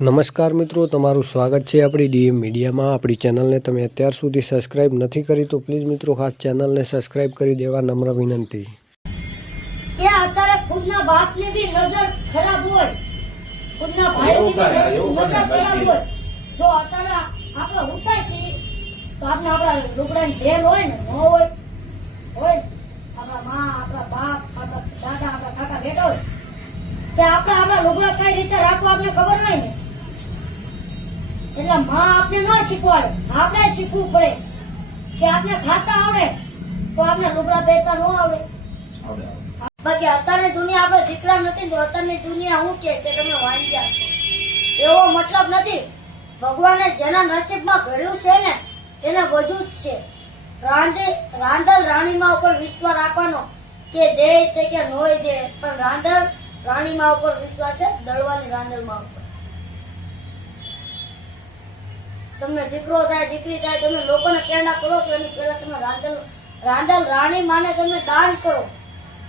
નમસ્કાર મિત્રો, તમારું સ્વાગત છે આપણી ડીએમ મીડિયામાં। આપણી ચેનલને તમે અત્યાર સુધી સબસ્ક્રાઇબ નથી કરી તો પ્લીઝ મિત્રો ખાસ ચેનલને સબસ્ક્રાઇબ કરી દેવા નમ્ર વિનંતી। કે અત્યારે ખુદના બાપની બી નજર ખરાબ હોય, ખુદના ભાઈની બી નજર ખરાબ હોય। જો અત્યારે આપણે ઉતાય છીએ તો આપણે આપણા લુગડાની ધેલ હોય ને, ન હોય હોય આપણા માં, આપણા બાપ, આપણા દાદા, આપણા કાકા બેઠા હોય કે આપણે આપણા લુગડા કઈ રીતે રાખવા આપણે ખબર હોય ને, એટલે માં આપણે ન શીખવાડે, આપણે શીખવું પડે કે આપણે ખાતા આવડે તો આપણે લુગડા પહેરતા ન આવડે। બાકી અત્યારની દુનિયા આપણે દીકરા નથી તો અત્યારની દુનિયા હું કે તમે વાંચ્યા છો એવો મતલબ નથી। ભગવાને જેના નસીબમાં ઘડ્યું છે ને એને બધું જ છે। રાંદલ રાણીમાં ઉપર વિશ્વાસ રાખવાનો કે દે તે કે નોય દે, પણ રાંદલ રાણીમાં ઉપર વિશ્વાસ છે, દળવાની રાંદલમાં ઉપર। તમને દીકરો થાય દીકરી થાય તમે લોકોને પ્રેરણા કરો તો એની પહેલા તમે રાંદલ રાણી માને તમે દાન કરો।